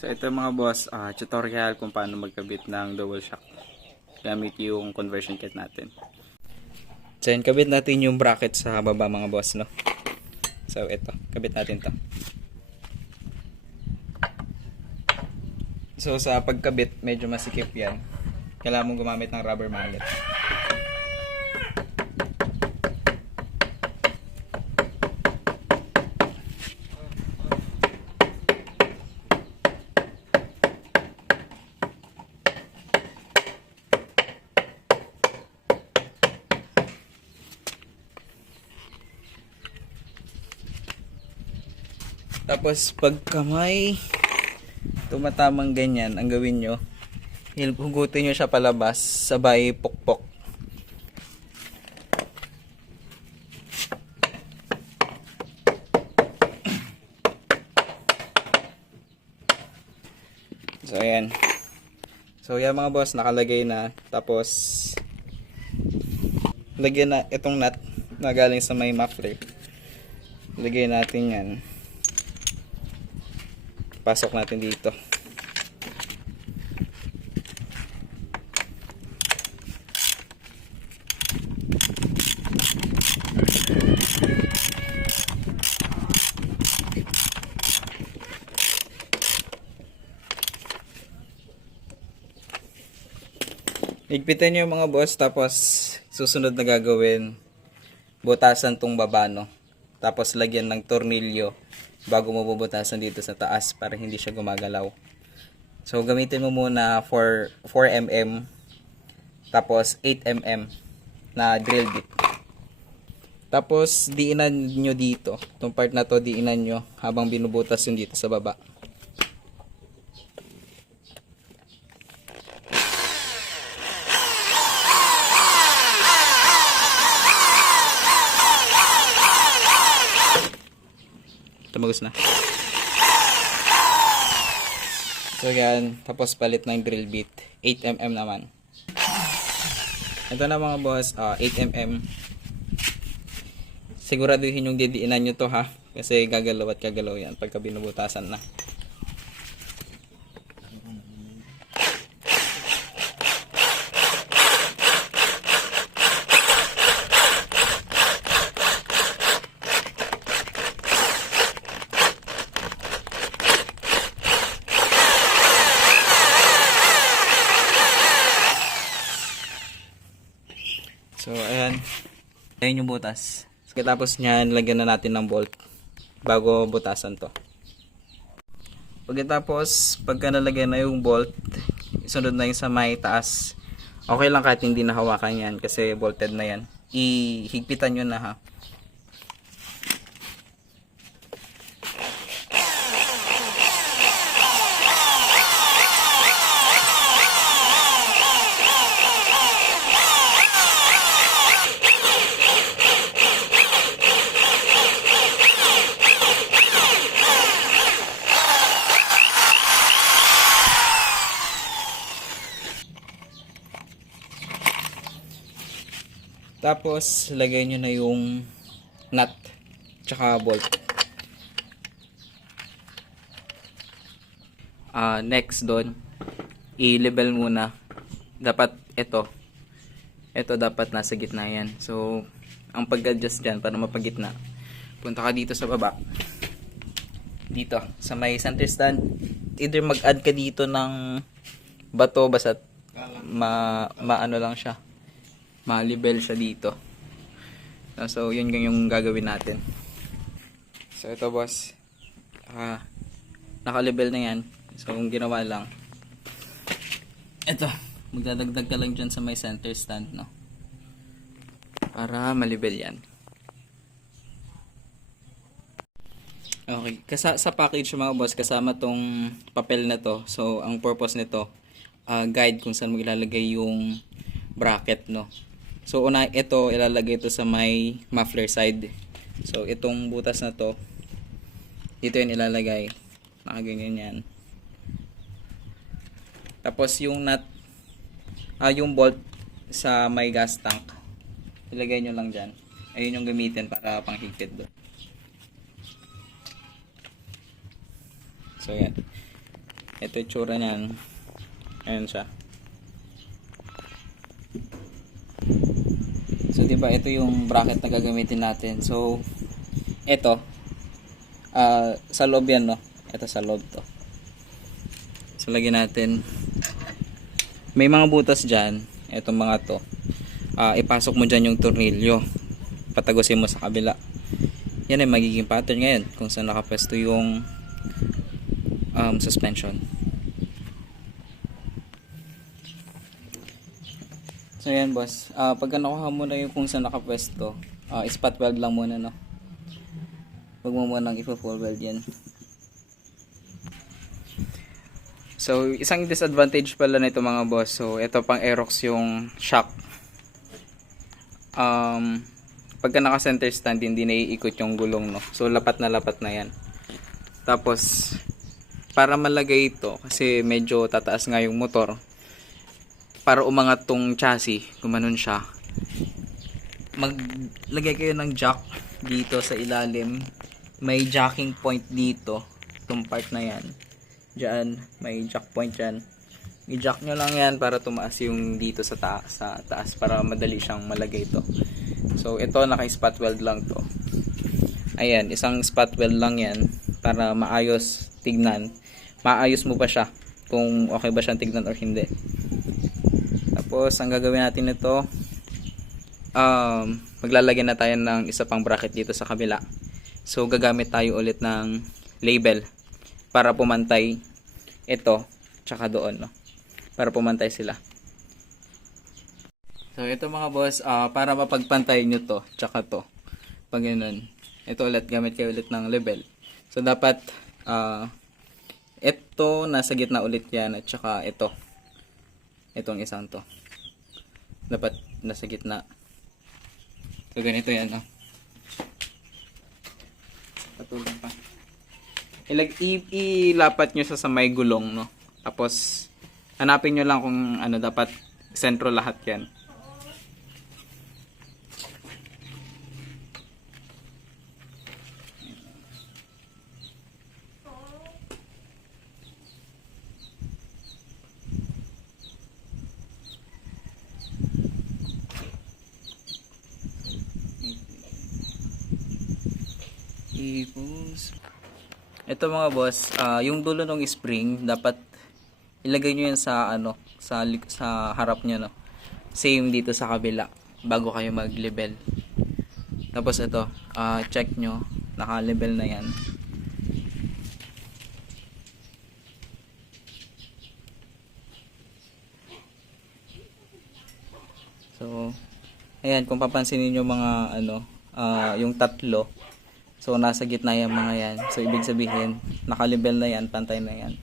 So ito mga boss, tutorial kung paano magkabit ng double shock gamit yung conversion kit natin. So yun, kabit natin yung bracket sa baba mga boss, no? So ito, kabit natin to. So sa pagkabit, medyo masikip yan. Kailangan mong gumamit ng rubber mallet. Tapos pagka may tumatamang ganyan, ang gawin nyo, hugutin nyo siya palabas, sabay pukpok. So ayan. So yan mga boss, nakalagay na. Tapos lagyan na itong nut na galing sa may muffler. Lagyan natin yan. Pasok natin dito. Higpitan nyo mga boss, tapos susunod na gagawin, butasan tong baba, no? Tapos lagyan ng tornilyo bago mo bubutasan dito sa taas para hindi siya gumagalaw. So gamitin mo muna 4mm tapos 8mm na drill bit. Tapos diinan nyo dito. Itong part na to diinan nyo habang binubutas yung dito sa baba. Tumagos na. So yan, tapos palit ng drill bit, 8mm naman. Ito na mga boss, 8mm. Siguraduhin yung didiinan nyo to ha, kasi gagalaw at gagalaw yan pagka binubutasan na. So ayan, ayan yung butas. Tapos nyan, lagyan na natin ng bolt bago butasan to. Pagkatapos, pagka nalagyan na yung bolt, isunod na yung sa may taas. Okay lang kahit hindi nahawakan yan kasi bolted na yan. Ihigpitan nyo na ha. Tapos, lagay nyo na yung nut tsaka bolt. Next doon, i-level muna. Dapat ito dapat nasa gitna yan. So, ang pag-adjust dyan para mapagitna, punta ka dito sa baba. Dito, sa may center stand. Either mag-add ka dito ng bato, basta maano lang siya. Ma-level siya dito. So yun yung gagawin natin. So ito boss, naka-level na yan. So kung ginawa lang, ito, magdadagdag ka lang dyan sa may center stand, no, para ma-level yan. Okay, sa package mga boss, kasama tong papel na to. So ang purpose nito, guide kung saan mo ilalagay yung bracket, no. So ito ilalagay ito sa may muffler side. So itong butas na to, dito yan ilalagay. Nakaganyan yan. Tapos yung nut, yung bolt sa may gas tank, ilagay nyo lang dyan. Ayun yung gamitin para panghigpit doon. So yan. Ito yung tsura niyan. Ayan siya. So, diba, ito yung bracket na gagamitin natin. So, ito, sa loob yan, no? Ito sa loob to. So, lagyan natin. May mga butas dyan. Itong mga to. Ipasok mo dyan yung tornilyo. Patagusin mo sa kabila. Yan ay magiging pattern ngayon kung saan nakapwesto yung suspension. So yan boss, pagka nakuha mo na yung kung saan nakapwesto, spot weld lang muna, no? Huwag mo munang i-full weld yan. So isang disadvantage pala nito mga boss, so ito pang Aerox yung shock. Pagka naka center stand hindi naiikot yung gulong, no? So lapat na yan. Tapos para malagay ito, kasi medyo tataas nga yung motor, para umangat tong chassis, gumanon siya, maglagay kayo ng jack dito sa ilalim. May jacking point dito, itong part na yan. Diyan, may jack point yan. I-jack nyo lang yan para tumaas yung dito sa taas para madali siyang malagay ito. So ito naka-spot weld lang to. Ayan, isang spot weld lang yan para maayos tignan. Maayos mo pa siya kung okay ba siyang tignan or hindi. Tapos ang gagawin natin nito, maglalagyan na tayo ng isa pang bracket dito sa kabila. So gagamit tayo ulit ng label para pumantay ito tsaka doon, no? Para pumantay sila. So ito mga boss, para mapagpantay nyo to tsaka to, pag ganun, ito ulit, gamit kayo ulit ng label. So dapat ito nasa gitna ulit yan, at tsaka itong isang to dapat nasa gitna. So ganito yan, no? Patuloy pa. Ilapat nyo sa may gulong, no? Tapos hanapin nyo lang kung ano, dapat sentro lahat yan. Ito mga boss, yung dulo ng spring dapat ilagay nyo yan sa ano, sa harap nyo, no? Same dito sa kabila bago kayo mag-level. Tapos ito, check nyo, naka-level na yan. So ayan, kung papansinin nyo mga ano, yung tatlo, so nasa gitna yung mga yan. So ibig sabihin naka-level na yan, pantay na yan.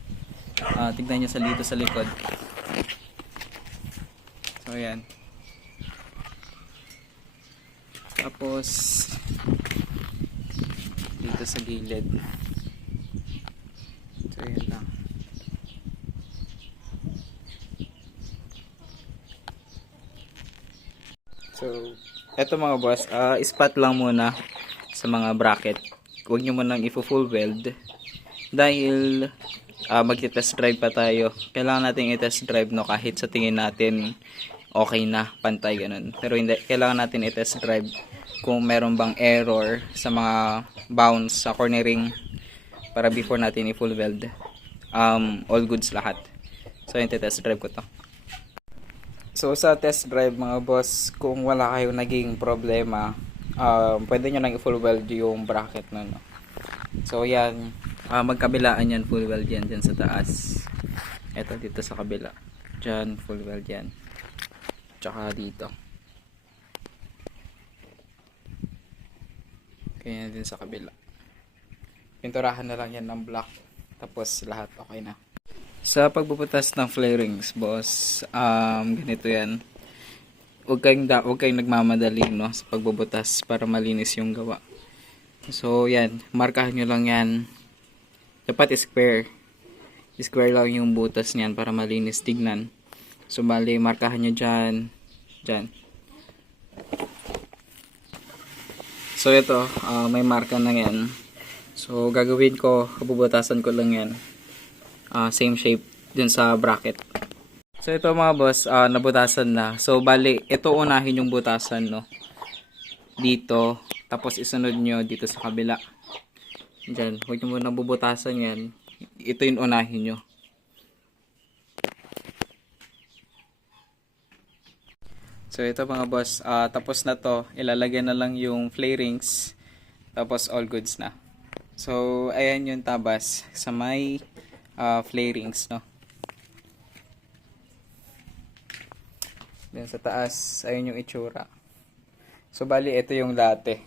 Tignan nyo dito sa likod. So ayan. Tapos dito sa gilid. So ayan lang. So eto mga boss, spot lang muna sa mga bracket. Huwag nyo munang i-full weld dahil magti-test drive pa tayo. Kailangan natin i-test drive, no, kahit sa tingin natin okay na, pantay, ganun. Pero hindi, kailangan natin i-test drive kung meron bang error sa mga bounce sa cornering para before natin i-full weld. All goods lahat. So yung test drive ko to. So sa test drive mga boss, kung wala kayong naging problema, pwede nyo nang i-full weld yung bracket na, no? So yan, magkabilaan yan, full weld yan dyan sa taas. Ito dito sa kabila, dyan full weld yan, tsaka dito, kaya din sa kabila. Pinturahan na lang yan ng black, tapos lahat okay na. Sa pagbubutas ng flarings boss, ganito yan. Huwag kayong nagmamadali, no, sa pagbubutas para malinis yung gawa. So yan, markahan nyo lang yan. Dapat square lang yung butas niyan para malinis tignan. So bali, markahan nyo dyan. So ito, may marka na yan. So gagawin ko, kabubutasan ko lang yan. same shape dun sa bracket. So ito mga boss, nabutasan na. So bali, ito unahin yung butasan, no. Dito, tapos isunod nyo dito sa kabila. Diyan, huwag nyo muna bubutasan yan. Ito yung unahin nyo. So ito mga boss, tapos na to. Ilalagay na lang yung flarings. Tapos all goods na. So ayan yung tabas sa may flarings, no. Then sa taas, ayun yung itsura. So bali, ito yung dati.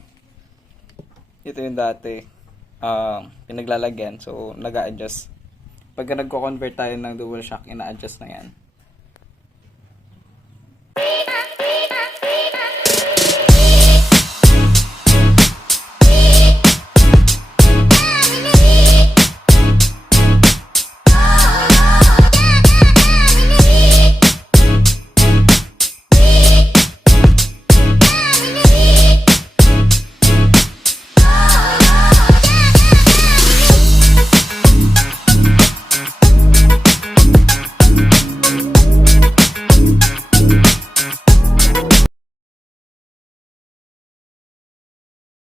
Ito yung dati. Pinaglalagyan. So nag-a-adjust. Pagka nagko-convert tayo ng dual shock, ina-adjust na yan.